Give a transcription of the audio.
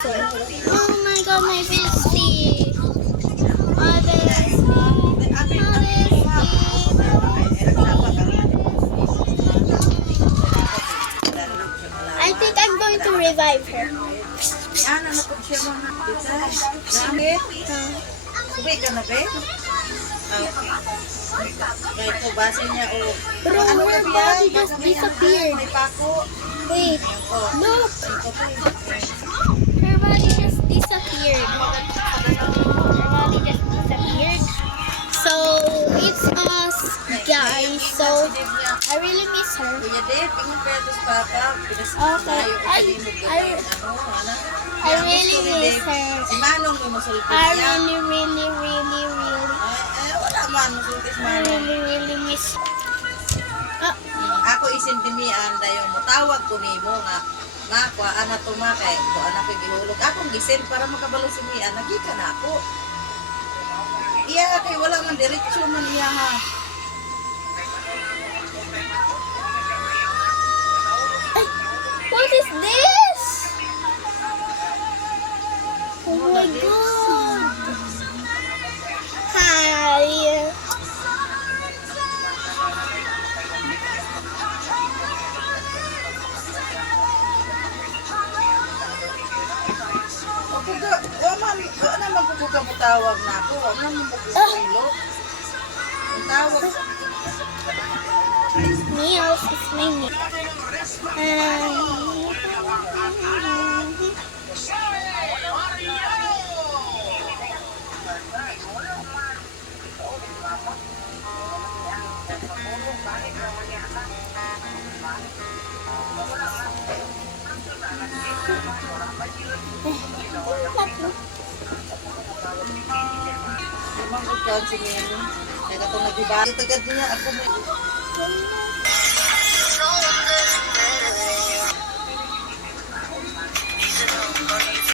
Oh my god, my bestie. I think I'm going to revive her. Ano na po siya mga pizza? Gamit? Uwi ka na ba? Okay. Kaya ito, base niya o... Bro, her body just disappeared. May pako. Wait, look. Her body just disappeared. Her body just disappeared. So, it's us, guys. So, I really miss her. Kuya Dave, ingin pa ito sa papa. Okay. I really miss her. Si Manong may masulti I niya. really Wala man, masulti si Manong. miss her. Ako isintimian dayo mo. Tawag ko nimo nga. Nga, kuhaan na tumakay. Kuhaan na pibihulog. Akong gisin para makabalo si Mia. Nagika na ako. Iya kay wala man diretsyo man iya ha. What is this? Oh my god. Hi. Wala na magbubuga mo tawag na ako. Wala na magbubuga ang tawag. Meals is my name. Limang ikaw si Mia. Kaya katong nagibalik agad niya ako may